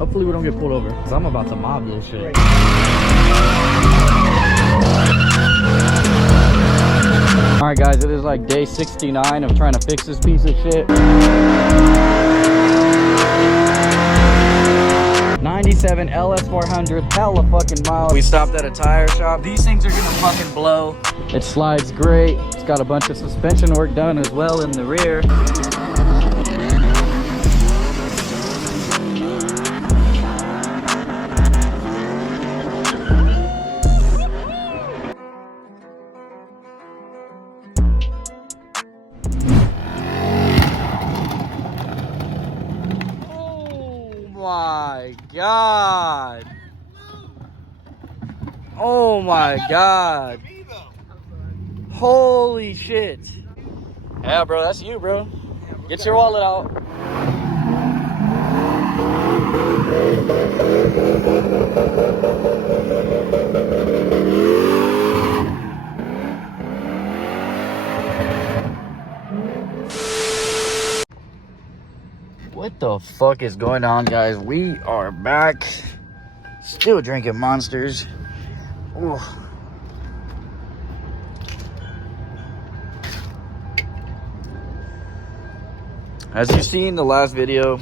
Hopefully we don't get pulled over, because I'm about to mob this shit. Alright guys, it is like day 69 of trying to fix this piece of shit. 97 LS400, hella fucking miles. We stopped at a tire shop. These things are gonna fucking blow. It slides great. It's got a bunch of suspension work done as well in the rear. My God. Oh my God. Holy shit. Yeah, bro, that's you, bro. Get your wallet out. What the fuck is going on, guys? We are back. Still drinking Monsters. Ooh. As you see in the last video,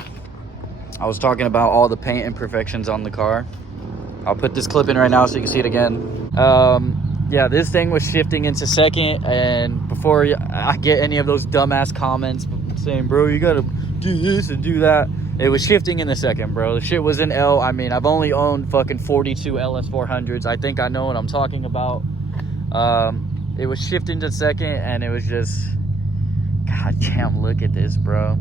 I was talking about all the paint imperfections on the car. I'll put this clip in right now so you can see it again. Yeah, this thing was shifting into second, and before I get any of those dumbass comments saying, bro, you gotta do this and do that, it was shifting in the second, bro. The shit was in L. I mean, I've only owned fucking 42 LS400s. I think I know what I'm talking about. It was shifting to second, and it was just, god damn, look at this, bro.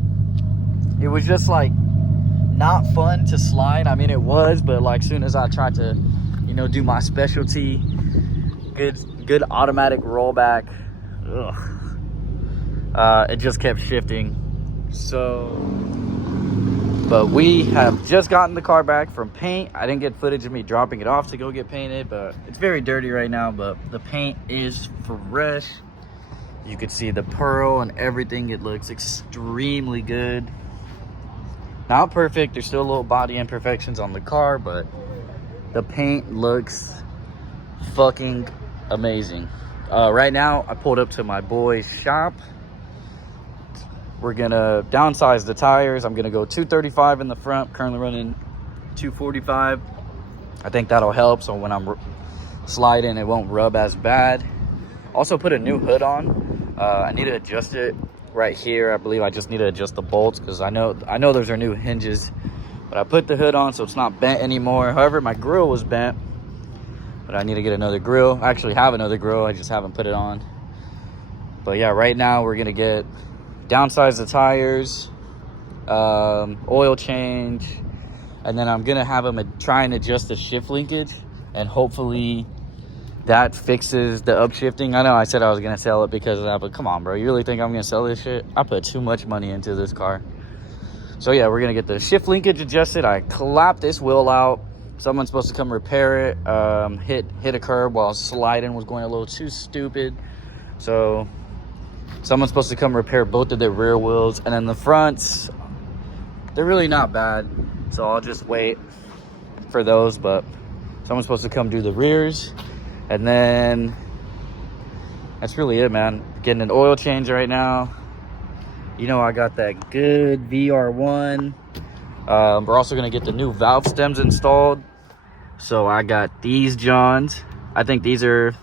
It was just like not fun to slide. I mean, it was, but like soon as I tried to, you know, do my specialty, good automatic rollback, it just kept shifting. So, but we have just gotten the car back from paint. I didn't get footage of me dropping it off to go get painted, but it's very dirty right now, but the paint is fresh. You could see the pearl and everything. It looks extremely good. Not perfect. There's still little body imperfections on the car, but the paint looks fucking amazing. Right now, I pulled up to my boy's shop. We're gonna downsize the tires. I'm gonna go 235 in the front, currently running 245. I think that'll help, so when I'm sliding, it won't rub as bad. Also put a new hood on. I need to adjust it right here. I believe I just need to adjust the bolts, because I know those are new hinges. But I put the hood on so it's not bent anymore. However, my grill was bent, but I need to get another grill. I actually have another grill, I just haven't put it on. But yeah, right now we're gonna downsize the tires, oil change, and then I'm gonna have them try and adjust the shift linkage, and hopefully that fixes the upshifting. I know I said I was gonna sell it because of that, but come on, bro, you really think I'm gonna sell this shit? I put too much money into this car. So yeah, we're gonna get the shift linkage adjusted. I clapped this wheel out. Someone's supposed to come repair it. Hit a curb while sliding, was going a little too stupid. So someone's supposed to come repair both of the rear wheels, and then the fronts, they're really not bad. So I'll just wait for those, but someone's supposed to come do the rears. And then that's really it, man. Getting an oil change right now. You know, I got that good VR1. We're also gonna get the new valve stems installed. So I got these Johns. I think these are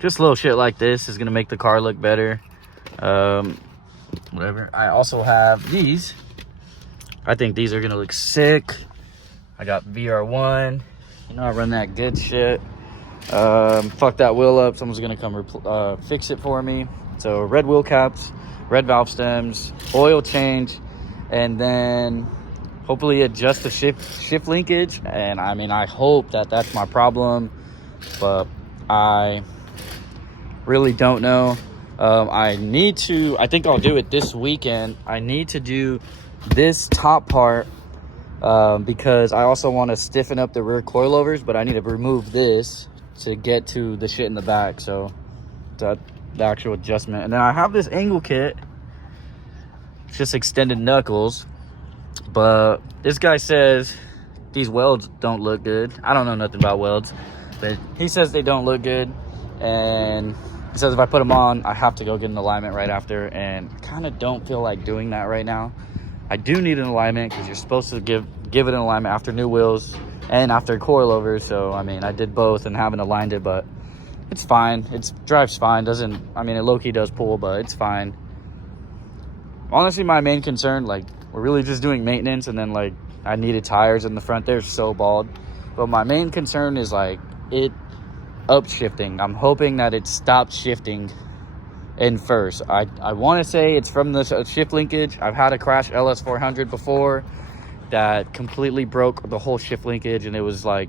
just little shit like this is gonna make the car look better. Whatever. I also have these. I think these are gonna look sick. I got VR1. You know, I run that good shit. Fuck that wheel up. Someone's gonna come fix it for me. So red wheel caps, red valve stems, oil change, and then hopefully adjust the shift linkage. And I mean, I hope that that's my problem, but I really don't know. I think I'll do it this weekend. I need to do this top part because I also want to stiffen up the rear coilovers, but I need to remove this to get to the shit in the back. So the actual adjustment. And then I have this angle kit. It's just extended knuckles, but this guy says these welds don't look good. I don't know nothing about welds, but he says they don't look good. And he says if I put them on, I have to go get an alignment right after. And I kind of don't feel like doing that right now. I do need an alignment because you're supposed to give it an alignment after new wheels and after coilovers. So, I mean, I did both and haven't aligned it, but it's fine. It drives fine. I mean, it low-key does pull, but it's fine. Honestly, my main concern, like, we're really just doing maintenance, and then, like, I needed tires in the front. They're so bald. But my main concern is, like, it upshifting. I'm hoping that it stops shifting in first. I want to say it's from the shift linkage. I've had a crash LS400 before that completely broke the whole shift linkage, and it was like,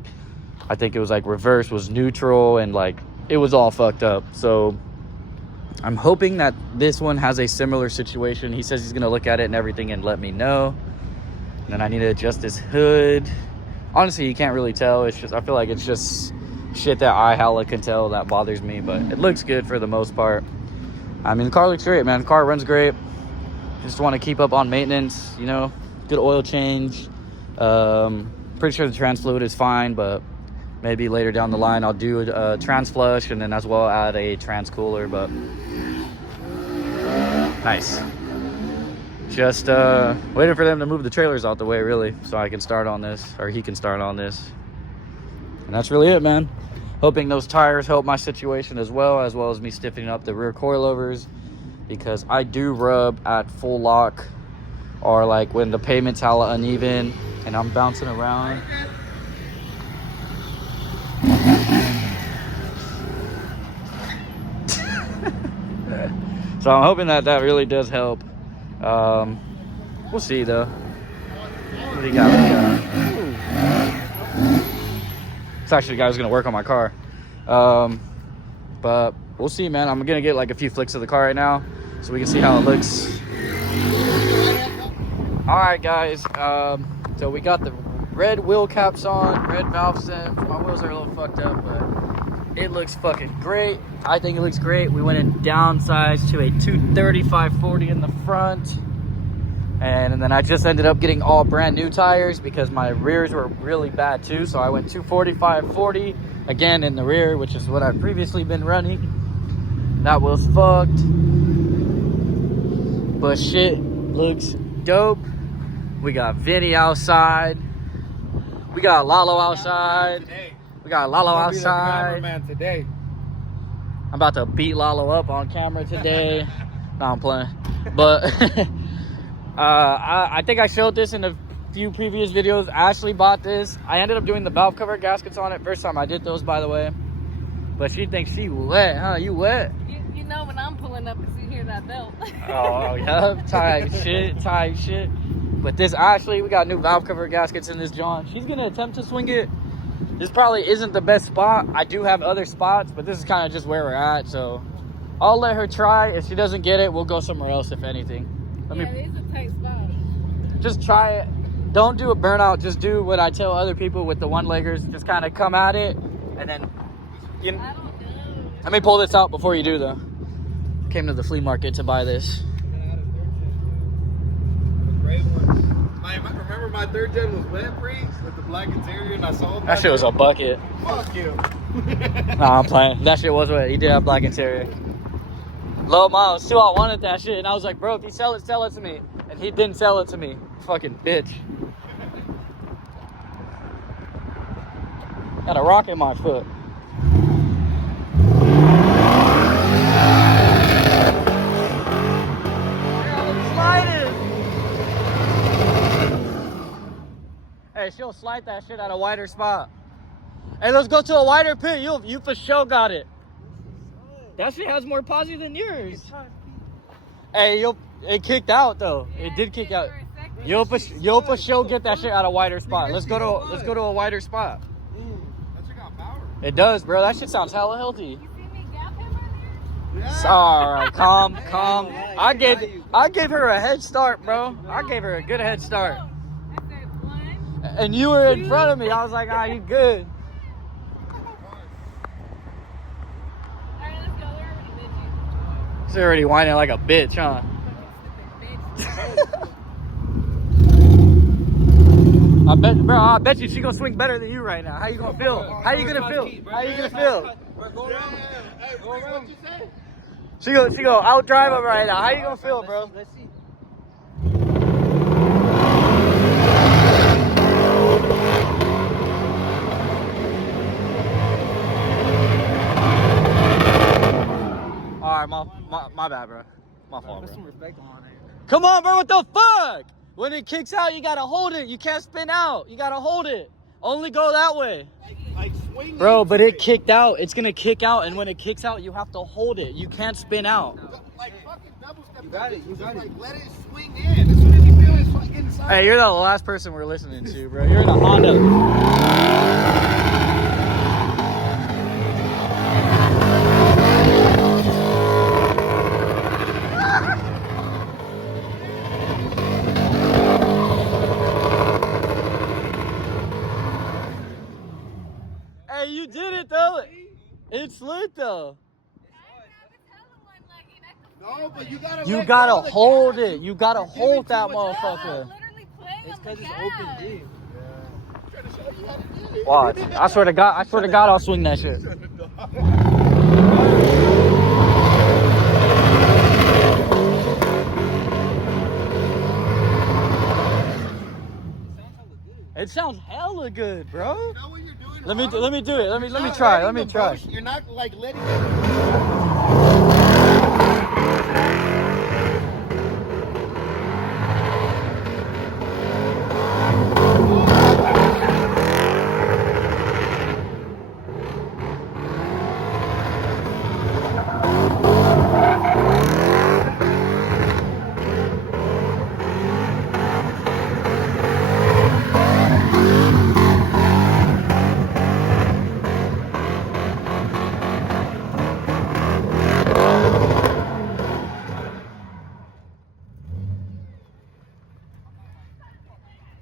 I think it was like reverse was neutral, and like it was all fucked up. So I'm hoping that this one has a similar situation. He says he's gonna look at it and everything and let me know. And then I need to adjust this hood. Honestly, you can't really tell. It's just, I feel like it's just shit that I hella can tell that bothers me, but it looks good for the most part. I mean, the car looks great, man. The car runs great. Just want to keep up on maintenance, you know, good oil change. Pretty sure the trans fluid is fine, but maybe later down the line I'll do a trans flush and then as well add a trans cooler. But nice. Just waiting for them to move the trailers out the way, really, so I can start on this, or he can start on this. And that's really it, man. Hoping those tires help my situation as well as me stiffening up the rear coilovers, because I do rub at full lock or like when the pavement's hella uneven and I'm bouncing around. So I'm hoping that that really does help. We'll see though. What do you got? It's actually the guy who's gonna work on my car. But we'll see, man. I'm gonna get like a few flicks of the car right now so we can see how it looks. All right, guys. So we got the red wheel caps on, red valve stems. My wheels are a little fucked up, but it looks fucking great. I think it looks great. We went in downsized to a 235/40 in the front. And then I just ended up getting all brand new tires because my rears were really bad too. So I went 245/40 again in the rear, which is what I've previously been running. That was fucked. But shit looks dope. We got Vinny outside. We got Lalo outside. We got Lalo outside. Today. I'm about to beat Lalo up on camera today. No, I'm playing. But I think I showed this in a few previous videos. Ashley bought this. I ended up doing the valve cover gaskets on it. First time I did those, by the way. But she thinks she wet, huh? You wet? You know when I'm pulling up and you hear that belt. Oh, yeah. Tight shit. But this Ashley, we got new valve cover gaskets in this John. She's going to attempt to swing it. This probably isn't the best spot. I do have other spots, but this is kind of just where we're at. So I'll let her try. If she doesn't get it, we'll go somewhere else, if anything. It is a tight spot. Just try it. Don't do a burnout. Just do what I tell other people with the one-leggers. Just kind of come at it, and then I don't know. let me pull this out before you do, though. Came to the flea market to buy this. Remember my third gen was wet free with the black interior, and I saw That shit was a bucket. Fuck you. Nah, I'm playing. That shit was wet. He did have black interior. Low miles too. I wanted that shit, and I was like, bro, if you sell it to me. And he didn't sell it to me. Fucking bitch. Got a rock in my foot. Hey, she'll slide that shit at a wider spot. Hey, let's go to a wider pit. You for sure got it. That shit has more posi than yours. Hey, it kicked out though. Yeah, it did kick out. For You'll for sure get that shit at a wider spot. Let's go to a wider spot. That shit got power. It does, bro. That shit sounds hella healthy. You see me gap him right here? Yeah. All right, calm. I gave her a head start, bro. I gave her a good head start. I said 1. And you were in front of me. I was like, you good. Alright, let's go. We're already with you. She's already whining like a bitch, huh? Fucking stupid bitch. I bet you she gonna swing better than you right now. How you gonna feel? How you gonna feel? How you gonna feel? Hey, what'd you say? She go outdrive him right now. How you gonna feel, bro? Let's see. All right, my bad, bro. My fault, Put bro. some respect on it. Come on, bro. What the fuck? When it kicks out, you gotta hold it. You can't spin out. You gotta hold it. Only go that way. Like swing. Bro, but it kicked out. It's gonna kick out, and when it kicks out, you have to hold it. You can't spin out. Like fucking double step. You got it, you got it. Like let it swing in. As soon as you feel it swing inside. Hey, you're the last person we're listening to, bro. You're in a Honda. Hey, you did it though. It's lit though. No, but you gotta. You let gotta go of the hold gas. it. You gotta You're hold giving that too much motherfucker. It's because it's open deep. I'm trying to show you how to do it. Watch. I swear to God, I'll swing that shit. It sounds hella good, bro. You know what you're doing Let me wrong? do it. Let me Not try. letting Let me the try. motion- You're not like letting it.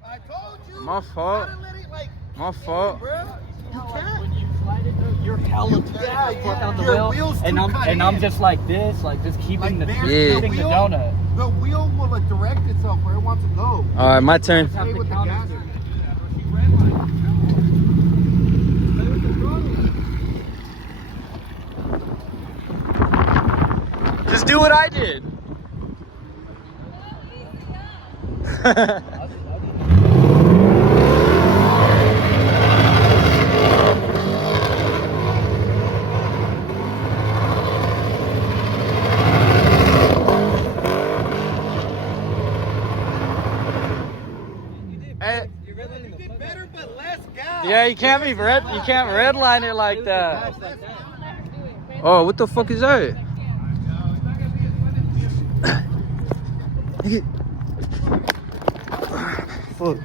I told you. My fault. You gotta let it, like, My kick in, fault. bro. You can't. When you slide it though, you're hella Yeah, fuck on the your wheel, wheel's and too I'm cut I'm in. just like this, like just keeping Like the there, keeping the the wheel- donut. The wheel will like direct itself where it wants to go. All right, my turn. Stay with the gas. Just do what I did. Hey, You're redlining the fuck Better but less gas. yeah, you can't redline it like that. out like that. Oh, what the fuck is that? Fuck.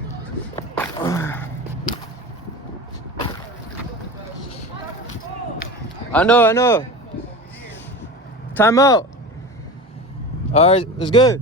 I know. Time out. All right, it's good.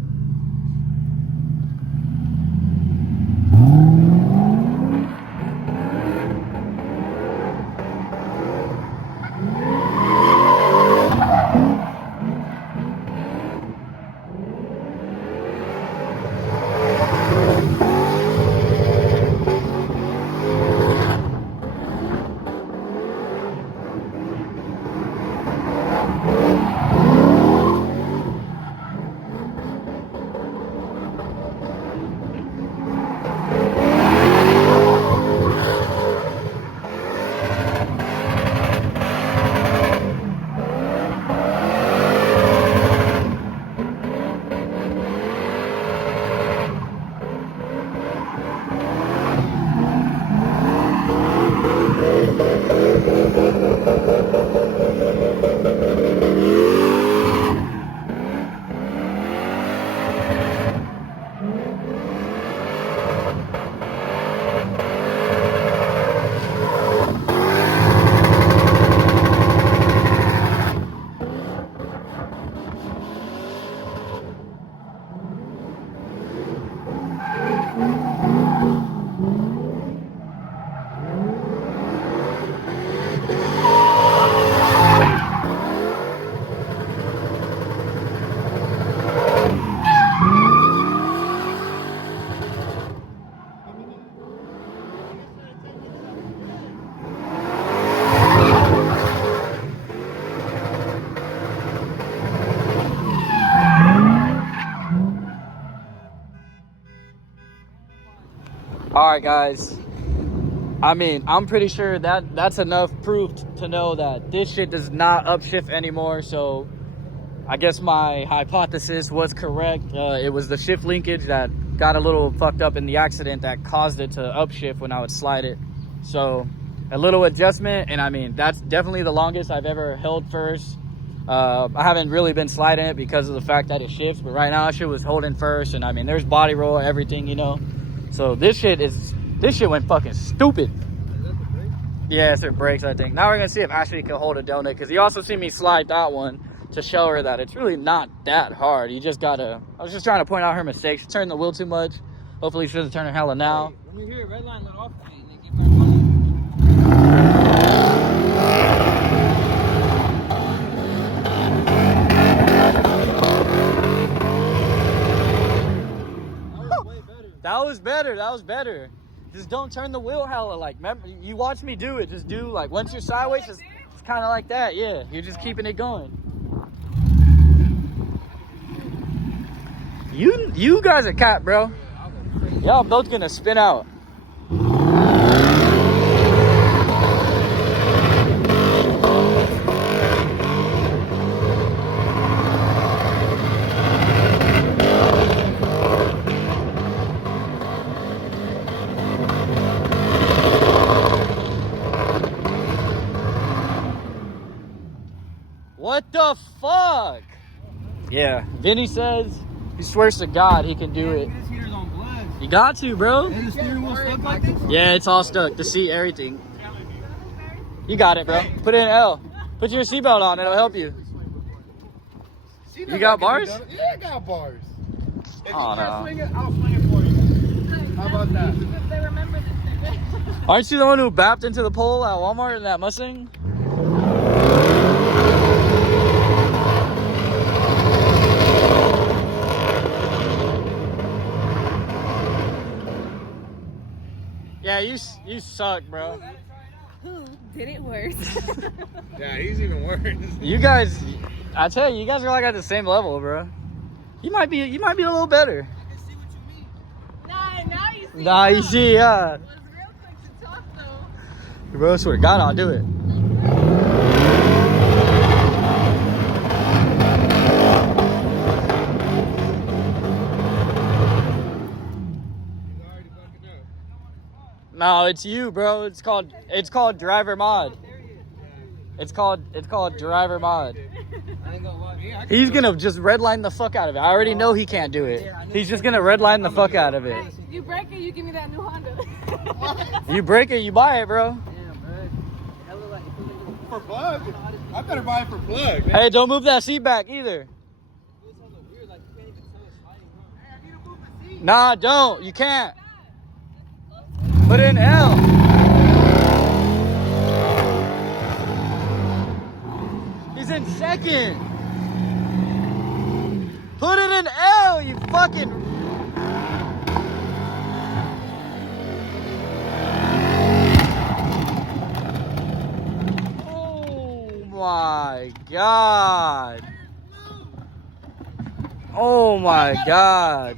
right, guys. I mean, I'm pretty sure that's enough proof to know that this shit does not upshift anymore. So I guess my hypothesis was correct. It was the shift linkage that got a little fucked up in the accident that caused it to upshift when I would slide it. So a little adjustment, and I mean, that's definitely the longest I've ever held first. I haven't really been sliding it because of the fact that it shifts, but right now shit was holding first, and I mean, there's body roll, everything, you know. So this shit went fucking stupid. Yeah, it's their brakes, I think. Now we're gonna see if Ashley can hold a donut, because you also see me slide that one to show her that it's really not that hard. You just gotta, I was just trying to point out her mistakes. She turned the wheel too much. Hopefully she doesn't turn her hella now. When you hear a red line, let off. And then keep on. That was better. That was better. Just don't turn the wheel hella. Like, remember, you watch me do it. Just do, like, once you're sideways, just kind of like that. Yeah, you're just keeping it going. You guys are cat, bro. Y'all both gonna spin out. What the fuck? Yeah, Vinny says he swears to God he can do it. This heater's on blood. You got to, bro. And the steering wheel stuck like this? Yeah, it's all stuck. The seat, everything. You got it, bro. Put it in L. Put your seatbelt on. It'll help you. You got bars? Yeah, I got bars. If Oh, you can't no. swing it, I'll swing it for you. How about that? They remember this thing. Aren't you the one who bapped into the pole at Walmart in that Mustang? Yeah, you suck, bro. Who did it worse? Yeah, he's even worse. You guys, I tell you, you guys are like at the same level, bro. You might be a little better. Now you see. Nah, you see, yeah. It was real quick to talk though. Bro, I swear to God, I'll do it. No, it's you, bro. It's called driver mod. It's called driver mod. I ain't gonna lie. He's gonna just redline the fuck out of it. I already know he can't do it. He's just gonna redline the fuck out of it. You break it, you give me that new Honda. You break it, you buy it, bro. For plug? I better buy it for plug. Hey, don't move that seat back either. Nah, don't. You can't. Put it in L. He's in second. Put it in L, you fucking... Oh my God. Oh my God.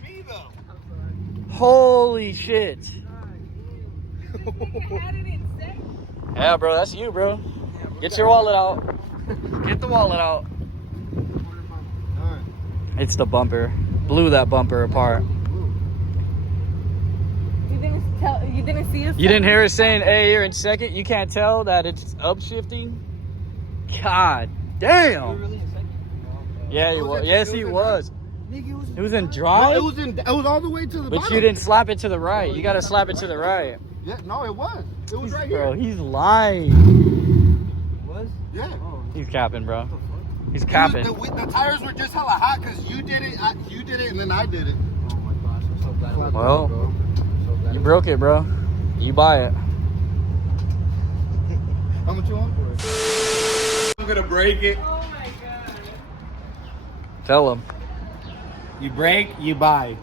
Holy shit. Yeah, bro, that's you, bro. Get your wallet out. Get the wallet out. It's the bumper. Blew that bumper apart. You didn't see us? You didn't hear us saying, hey, you're in second? You can't tell that it's upshifting? God damn. Yeah, he was. Yes, he was. It was in drive? No, it was all the way to the But bottom. you didn't slap it to the right. You gotta slap it to the right. Yeah, no, it was. It was right Bro, here. he's lying. Was? Yeah. He's capping, bro. He's capping. The tires were just hella hot because you did it, and then I did it. Oh my gosh, I'm so glad I went Well, there, bro. I'm so glad you broke it, bro. You buy it. How much you want for it? I'm gonna break it. Oh my God. Tell him. You break, you buy.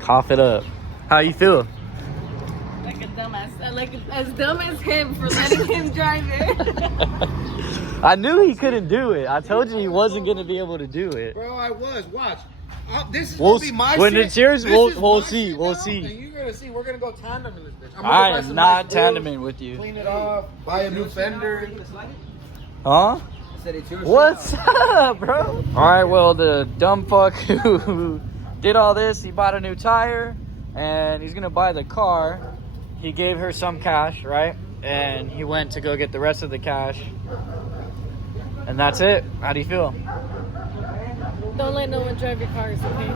Cough it up. How you feel? Like a dumbass. Like as dumb as him for letting him drive it. I knew he couldn't do it. I told you he wasn't going to be able to do it. Bro, I was. Watch. This is We'll gonna be my when shit. it's yours, This we'll is we'll my see. shit We'll now, see. And you're gonna see. We're gonna go tandem in this bitch. I'm gonna I buy am some not nice wheels, tandeming with you. Clean it off. Buy a new fender. Huh? I said it's your What's shit. up, bro? All right, well, the dumb fuck who did all this, he bought a new tire, and he's gonna buy the car. He gave her some cash, right? And he went to go get the rest of the cash. And that's it. How do you feel? Don't let no one drive your cars, okay?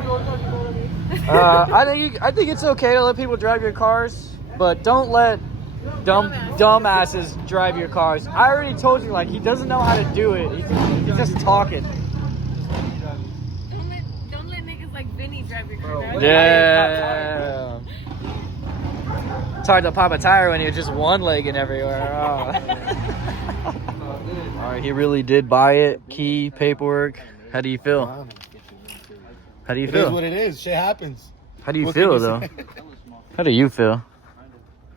I think it's okay to let people drive your cars, but don't let dumbasses drive your cars. I already told you, like, he doesn't know how to do it. He's just talking. Don't let niggas like Vinny drive your car. Yeah. It's hard to pop a tire when you're just one legging everywhere. Oh. All right, he really did buy it. Key, paperwork. How do you feel? How do you It is feel? what it is. Shit happens. How do you What feel, can you though? say? How do you feel?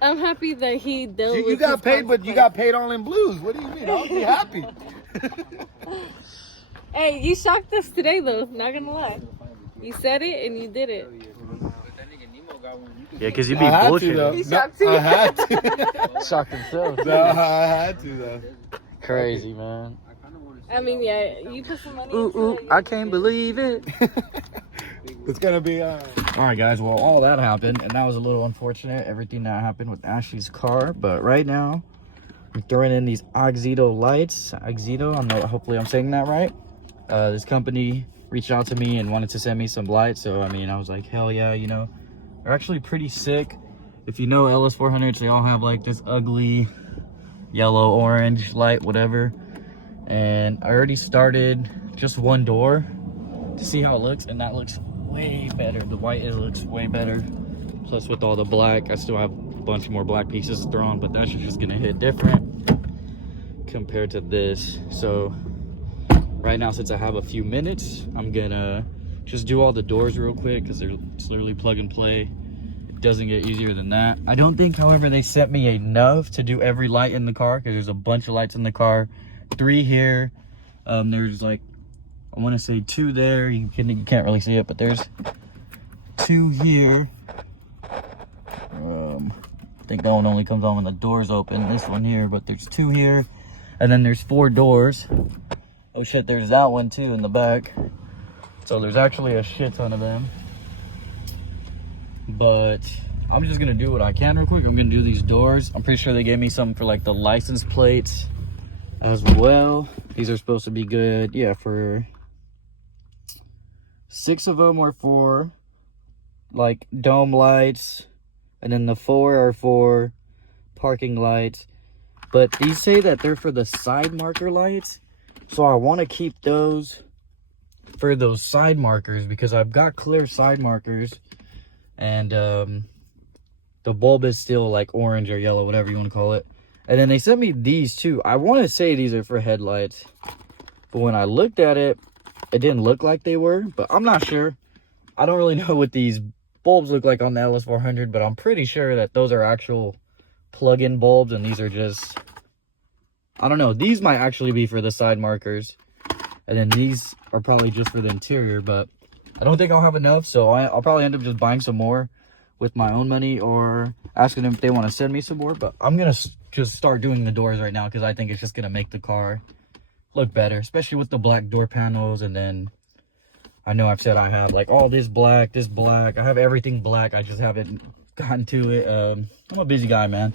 I'm happy that he dealt with You got his paid, but you got paid all in blues. What do you mean? I'll be happy. Hey, you shocked us today, though. Not gonna lie. You said it and you did it. Yeah, because you be I had to, bullshitting. though. He's No, shocked too. I had to. Shocked himself. No, I had to, though. Crazy, man. I mean, yeah, you put some money Ooh, into ooh, it. I can't believe it. It's gonna be. All right, guys. Well, all that happened, and that was a little unfortunate. Everything that happened with Ashley's car, but right now, I'm throwing in these Auxito lights. Auxito. Hopefully, I'm saying that right. This company reached out to me and wanted to send me some lights. So, I mean, I was like, hell yeah, you know, they're actually pretty sick. If you know LS400s, they all have like this ugly yellow, orange light, whatever. And I already started just one door to see how it looks, and that looks way better. The white looks way better. Plus with all the black, I still have a bunch more black pieces thrown, but that's just gonna hit different compared to this. So right now, since I have a few minutes, I'm gonna just do all the doors real quick because it's literally plug and play. It doesn't get easier than that. I don't think, however, they sent me enough to do every light in the car, because there's a bunch of lights in the car. 3 here. There's like, I want to say 2 there. You can't really see it, but there's 2 here. I think that one only comes on when the door's open. This one here, but there's 2 here, and then there's 4 doors. Oh shit, there's that one too in the back. So there's actually a shit ton of them. But I'm just gonna do what I can real quick. I'm gonna do these doors. I'm pretty sure they gave me something for like the license plates as well. These are supposed to be good. Yeah, for 6 of them are for like dome lights, and then the 4 are for parking lights. But these say that they're for the side marker lights, so I want to keep those for those side markers, because I've got clear side markers, and the bulb is still like orange or yellow, whatever you want to call it. And then they sent me these too. I want to say these are for headlights, but when I looked at it, it didn't look like they were, but I'm not sure. I don't really know what these bulbs look like on the LS400, but I'm pretty sure that those are actual plug-in bulbs, and these are just, I don't know. These might actually be for the side markers, and then these are probably just for the interior, but I don't think I'll have enough, so I'll probably end up just buying some more with my own money, or asking them if they want to send me some more. But I'm gonna just start doing the doors right now, because I think it's just gonna make the car look better, especially with the black door panels. And then I know I've said I have like all this black, I have everything black. I just haven't gotten to it. I'm a busy guy, man.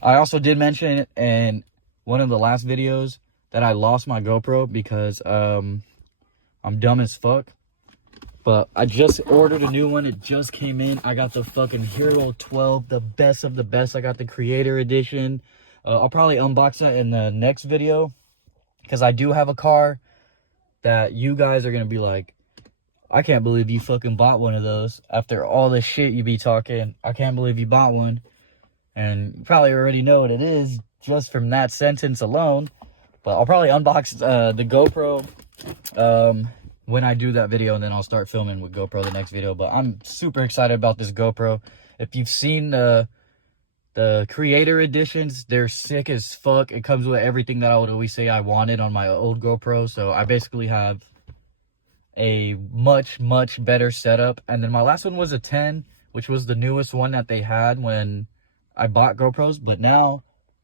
I also did mention in one of the last videos that I lost my GoPro because I'm dumb as fuck. But I just ordered a new one. It just came in. I got the fucking Hero 12, the best of the best. I got the Creator Edition. I'll probably unbox that in the next video, because I do have a car that you guys are going to be like, I can't believe you fucking bought one of those. After all this shit you be talking, I can't believe you bought one. And you probably already know what it is just from that sentence alone. But I'll probably unbox the GoPro when I do that video, and then I'll start filming with GoPro the next video. But I'm super excited about this GoPro. If you've seen the Creator Editions, they're sick as fuck. It comes with everything that I would always say I wanted on my old GoPro. So I basically have a much better setup. And then my last one was a 10, which was the newest one that they had when I bought GoPros. But now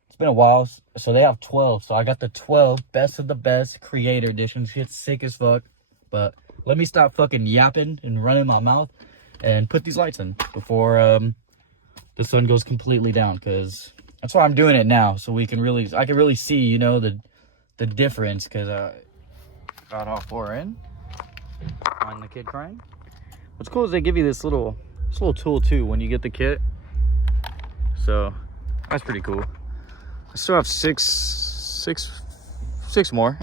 it's been a while, so they have 12. So I got the 12 best of the best creator edition. Shit's sick as fuck. But let me stop fucking yapping and running my mouth and put these lights in before the sun goes completely down, because that's why I'm doing it now, so I can really see, you know, the difference. Because I got all 4 in. Find the kid crying. What's cool is they give you this little tool too when you get the kit, so that's pretty cool. I still have six more.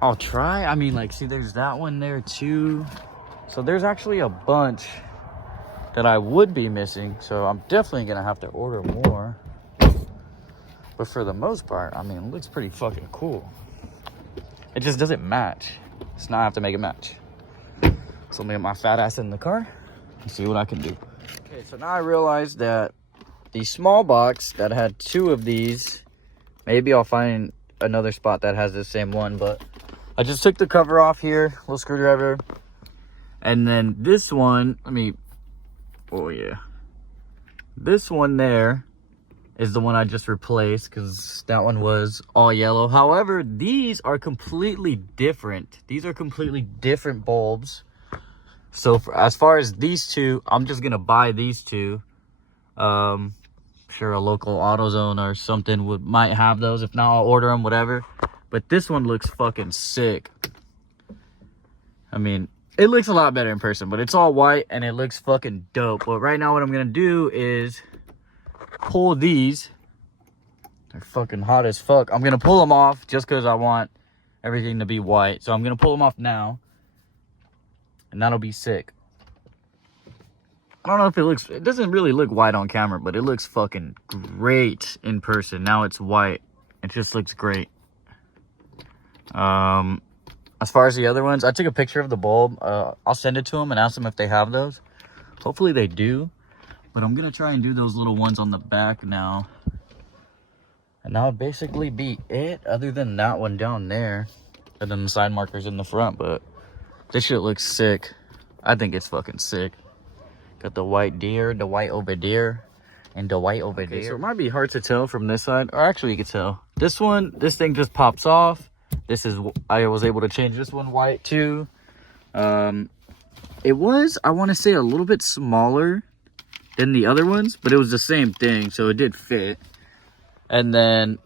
I'll try. I mean, like, see, there's that one there too. So there's actually a bunch that I would be missing. So I'm definitely gonna have to order more. But for the most part, I mean, it looks pretty fucking cool. It just doesn't match. So now I have to make it match. So let me get my fat ass in the car and see what I can do. Okay, so now I realized that the small box that had 2 of these, maybe I'll find another spot that has the same one, but I just took the cover off here, little screwdriver. And then this one, oh yeah. This one there is the one I just replaced, because that one was all yellow. However, these are completely different. These are completely different bulbs. So as far as these 2, I'm just gonna buy these 2. Sure, a local AutoZone or something might have those. If not, I'll order them, whatever. But this one looks fucking sick. I mean, it looks a lot better in person, but it's all white and it looks fucking dope. But right now what I'm gonna do is pull these. They're fucking hot as fuck. I'm gonna pull them off just because I want everything to be white. So I'm gonna pull them off now, and that'll be sick. I don't know if it doesn't really look white on camera, but it looks fucking great in person. Now it's white. It just looks great. As far as the other ones, I took a picture of the bulb. I'll send it to them and ask them if they have those. Hopefully they do. But I'm gonna try and do those little ones on the back now. And that'll basically be it, other than that one down there. And then the side markers in the front, but this shit looks sick. I think it's fucking sick. Got the white deer, the white over there, and the white over there. So it might be hard to tell from this side, or actually you can tell. This one, this thing just pops off. This is, I was able to change this one white too. It was, I want to say, a little bit smaller than the other ones, but it was the same thing, so it did fit. And then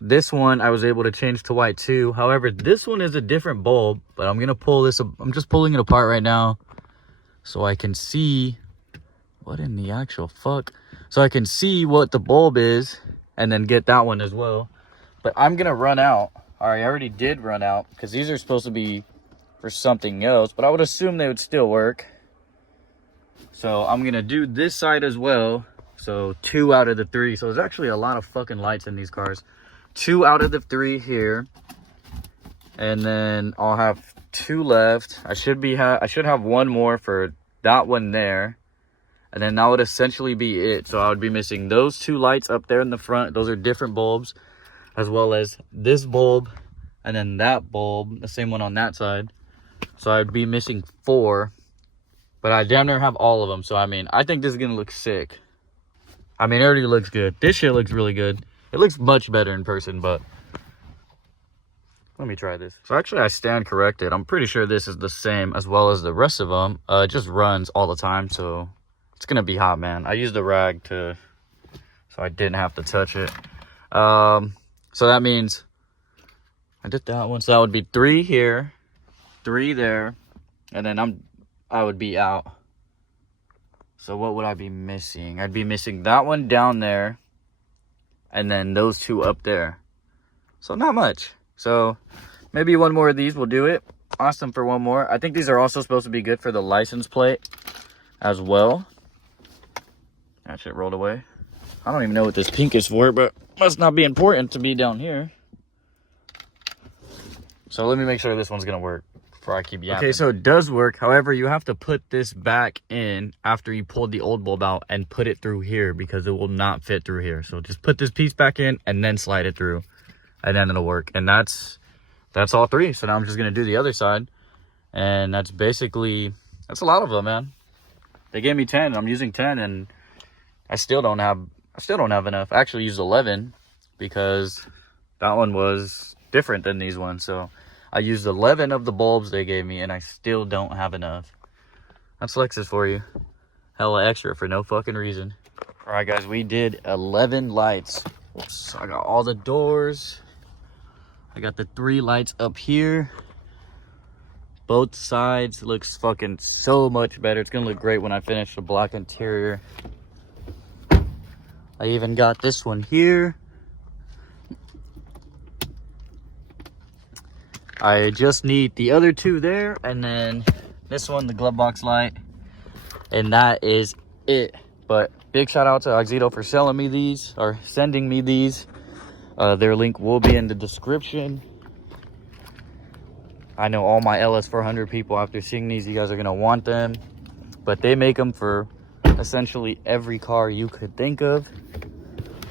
this one I was able to change to white too. However, this one is a different bulb, but I'm gonna pull this, I'm just pulling it apart right now so I can see what in the actual fuck, so I can see what the bulb is, and then get that one as well. But I'm gonna run out. I already did run out, because these are supposed to be for something else, but I would assume they would still work. So I'm gonna do this side as well. So 2 out of the 3. So there's actually a lot of fucking lights in these cars. 2 out of the 3 here, and then I'll have 2 left. I should have 1 more for that one there, and then that would essentially be it. So I would be missing those 2 lights up there in the front. Those are different bulbs, as well as this bulb, and then that bulb, the same one on that side. So I'd be missing 4, but I damn near have all of them. So I mean, I think this is gonna look sick. I mean, it already looks good. This shit looks really good. It looks much better in person, but let me try this. So actually, I stand corrected. I'm pretty sure this is the same as well as the rest of them. It just runs all the time, so it's gonna be hot, man. I used a rag so I didn't have to touch it. So that means I did that one. So that would be 3 here, 3 there, and then I would be out. So what would I be missing? I'd be missing that one down there, and then those 2 up there. So not much. So maybe 1 more of these will do it. Ask them for 1 more. I think these are also supposed to be good for the license plate as well. That shit rolled away. I don't even know what this pink is for, but must not be important to be down here. So let me make sure this one's gonna work before I keep yapping. Okay, so it does work. However, you have to put this back in after you pulled the old bulb out and put it through here, because it will not fit through here. So just put this piece back in and then slide it through, and then it'll work. And that's that's all 3. So now I'm just gonna do the other side, and that's a lot of them, man. They gave me 10. I'm using 10, and I still don't have enough. I actually used 11 because that one was different than these ones. So I used 11 of the bulbs they gave me, and I still don't have enough. That's Lexus for you. Hella extra for no fucking reason. All right, guys, we did 11 lights. Oops, I got all the doors. I got the 3 lights up here. Both sides looks fucking so much better. It's gonna look great when I finish the black interior. I even got this one here. I just need the other 2 there, and then this one, the glove box light, and that is it. But big shout out to Auxito for selling me these, or sending me these. Their link will be in the description. I know all my LS400 people, after seeing these, you guys are gonna want them. But they make them for essentially every car you could think of.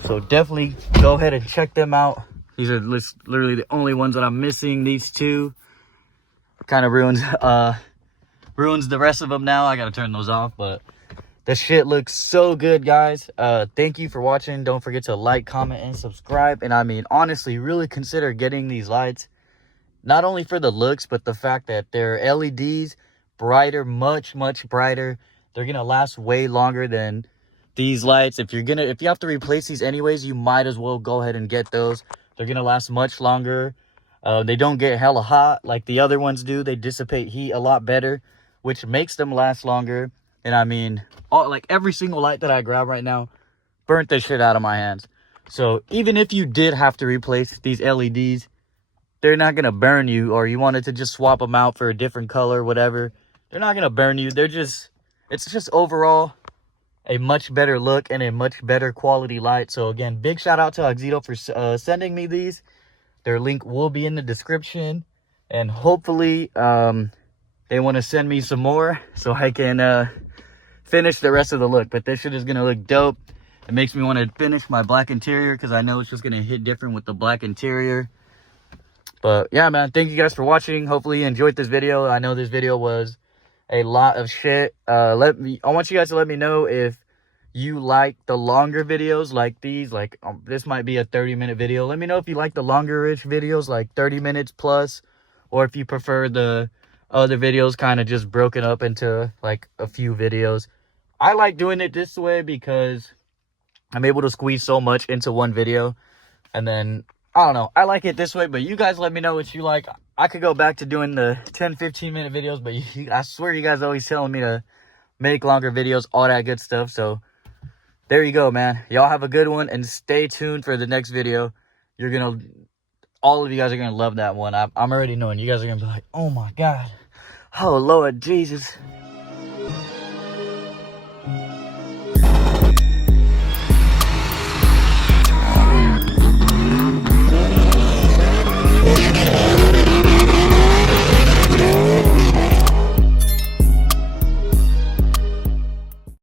So definitely go ahead and check them out. These are literally the only ones that I'm missing. These 2 kind of ruins the rest of them now. I gotta turn those off, but the shit looks so good, guys. Thank you for watching. Don't forget to like, comment, and subscribe. And I mean, honestly, really consider getting these lights. Not only for the looks, but the fact that they're LEDs, brighter, much brighter. They're gonna last way longer than these lights. If you have to replace these anyways, you might as well go ahead and get those. They're gonna last much longer. They don't get hella hot like the other ones do. They dissipate heat a lot better, which makes them last longer. And I mean, like every single light that I grab right now burnt the shit out of my hands. So even if you did have to replace these LEDs, they're not gonna burn you, or you wanted to just swap them out for a different color, whatever. They're not gonna burn you. It's just overall a much better look and a much better quality light. So again, big shout out to Auxito for sending me these. Their link will be in the description, and hopefully they want to send me some more so I can finish the rest of the look. But this shit is gonna look dope. It makes me want to finish my black interior because I know it's just gonna hit different with the black interior. But yeah, man, thank you guys for watching. Hopefully you enjoyed this video. I know this video was a lot of shit. I want you guys to let me know if you like the longer videos like these. Like this might be a 30-minute video. Let me know if you like the longer-ish videos, like 30 minutes plus, or if you prefer the other videos kind of just broken up into like a few videos. I like doing it this way because I'm able to squeeze so much into one video. And then I don't know, I like it this way, but you guys let me know what you like. I could go back to doing the 10-15 minute videos, but I swear you guys always telling me to make longer videos, all that good stuff. So there you go, man. Y'all have a good one, and stay tuned for the next video. All of you guys are gonna love that one. I'm already knowing you guys are gonna be like, oh my god, oh Lord Jesus.